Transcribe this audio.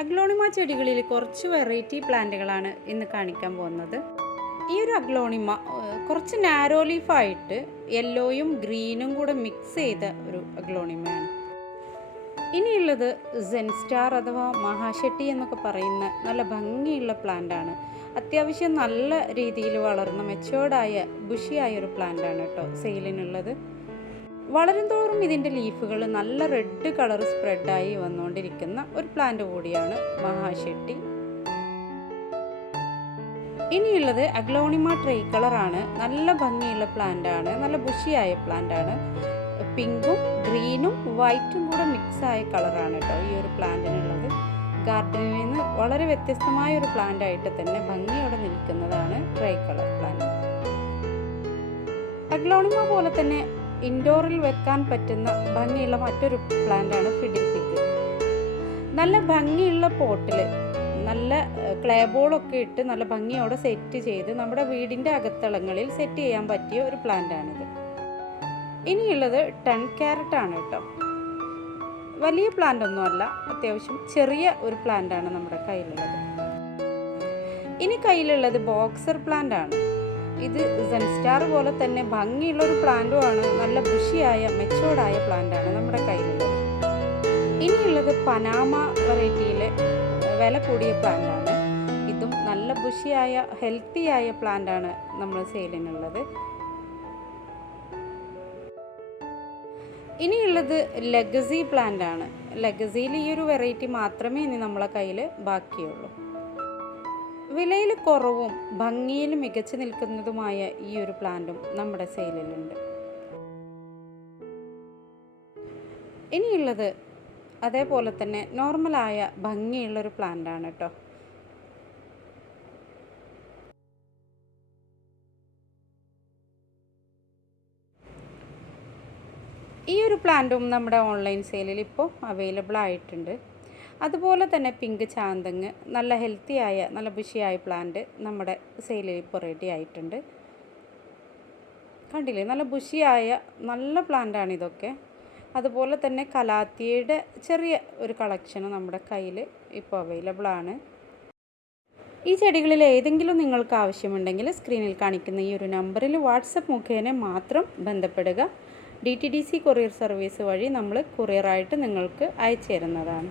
Aglaonema ചെടികളിൽ കുറച്ച് variety പ്ലാന്റുകളാണ് ഇന്ന് കാണിക്കാൻ പോകുന്നത്. ഈ ഒരു അഗ്ലോണിമ കുറച്ച് നാരോ ലീഫായിട്ട് യെല്ലോയും ഗ്രീനും കൂടെ മിക്സ് ചെയ്ത ഒരു അഗ്ലോണിമയാണ്. ഇനിയുള്ളത് സെൻസ്റ്റാർ അഥവാ മഹാശെട്ടി എന്നൊക്കെ പറയുന്ന നല്ല ഭംഗിയുള്ള പ്ലാന്റാണ് അത്യാവശ്യം നല്ല രീതിയിൽ വളർന്ന മെച്ചോർഡായ ബുഷിയായ ഒരു പ്ലാന്റാണ് കേട്ടോ സെയിലിനുള്ളത്. വളരും തോറും ഇതിന്റെ ലീഫുകൾ നല്ല റെഡ് കളർ സ്പ്രെഡായി വന്നുകൊണ്ടിരിക്കുന്ന ഒരു പ്ലാന്റ് കൂടിയാണ് മഹാശെട്ടി. ഇനിയുള്ളത് അഗ്ലോണിമ ട്രൈ കളറാണ്. നല്ല ഭംഗിയുള്ള പ്ലാന്റ് ആണ് നല്ല ബുഷിയായ പ്ലാന്റ് ആണ് പിങ്കും ഗ്രീനും വൈറ്റും കൂടെ മിക്സ് ആയ കളറാണ് കേട്ടോ ഈ ഒരു പ്ലാന്റിനുള്ളത്. ഗാർഡനിൽ നിന്ന് വളരെ വ്യത്യസ്തമായ ഒരു പ്ലാന്റ് ആയിട്ട് തന്നെ ഭംഗിയോടെ നിൽക്കുന്നതാണ് ട്രൈ കളർ പ്ലാന്റ്. അഗ്ലോണിമ പോലെ തന്നെ ഇൻഡോറിൽ വെക്കാൻ പറ്റുന്ന ഭംഗിയുള്ള മറ്റൊരു പ്ലാന്റാണ് ഫിഡിൽഫിക്ക് നല്ല ഭംഗിയുള്ള പോട്ടിൽ നല്ല ക്ലേ ബോളൊക്കെ ഇട്ട് നല്ല ഭംഗിയോടെ സെറ്റ് ചെയ്ത് നമ്മുടെ വീടിന്റെ അകത്തളങ്ങളിൽ സെറ്റ് ചെയ്യാൻ പറ്റിയ ഒരു പ്ലാന്റാണിത്. ഇനിയുള്ളത് ടെൻ ക്യാരറ്റ് ആണ് കേട്ടോ. വലിയ പ്ലാന്റ് ഒന്നുമല്ല അത്യാവശ്യം ചെറിയ ഒരു പ്ലാന്റാണ് ആണ് നമ്മുടെ കയ്യിലുള്ളത്. ഇനി കയ്യിലുള്ളത് ബോക്സർ പ്ലാന്റ് ആണ് ഇത് സെൻസ്റ്റാർ പോലെ തന്നെ ഭംഗിയുള്ള ഒരു പ്ലാന്റും ആണ് നല്ല ബുഷിയായ മെച്ചോർഡായ പ്ലാന്റ് ആണ് നമ്മുടെ കയ്യിലുള്ളത് ഇനിയുള്ളത് പനാമ വെറൈറ്റിയിലെ വില കൂടിയ പ്ലാന്റ് ആണ്. ഇതും നല്ല ബുഷിയായ ഹെൽത്തിയായ പ്ലാന്റ് ആണ് നമ്മൾ സെയിലിനുള്ളത് ഇനിയുള്ളത് ലെഗസി പ്ലാന്റ് ആണ്. ലെഗസിയിൽ ഈ ഒരു വെറൈറ്റി മാത്രമേ ഇനി നമ്മളെ കയ്യിൽ ബാക്കിയുള്ളൂ. വിലയിൽ കുറവും ഭംഗിയിൽ മികച്ചു നിൽക്കുന്നതുമായ ഈ ഒരു പ്ലാന്റും നമ്മുടെ സെയിലിലുണ്ട്. ഇനിയുള്ളത് അതേപോലെ തന്നെ നോർമലായ ഭംഗിയുള്ളൊരു പ്ലാന്റ് ആണ് കേട്ടോ. ഈ ഒരു പ്ലാന്റും നമ്മുടെ ഓൺലൈൻ സെയിലിൽ ഇപ്പോൾ അവൈലബിൾ ആയിട്ടുണ്ട്. അതുപോലെ തന്നെ പിങ്ക് ചാന്തങ്ങ് നല്ല ഹെൽത്തിയായ നല്ല ബുഷിയായ പ്ലാന്റ് നമ്മുടെ സെയിലിൽ ഇപ്പോൾ റെഡി ആയിട്ടുണ്ട്. കണ്ടില്ലേ? നല്ല ബുഷിയായ നല്ല പ്ലാന്റാണ് ഇതൊക്കെ. അതുപോലെ തന്നെ കലാത്തിയുടെ ചെറിയ ഒരു കളക്ഷനും നമ്മുടെ കയ്യിൽ ഇപ്പോൾ അവൈലബിൾ ആണ്. ഈ ചെടികളിൽ ഏതെങ്കിലും നിങ്ങൾക്ക് ആവശ്യമുണ്ടെങ്കിൽ സ്ക്രീനിൽ കാണിക്കുന്ന ഈ ഒരു നമ്പറിൽ വാട്സപ്പ് മുഖേന മാത്രം ബന്ധപ്പെടുക. D T D C courier service വഴി നമ്മൾ കൊറിയറായിട്ട് നിങ്ങൾക്ക് അയച്ചു തരുന്നതാണ്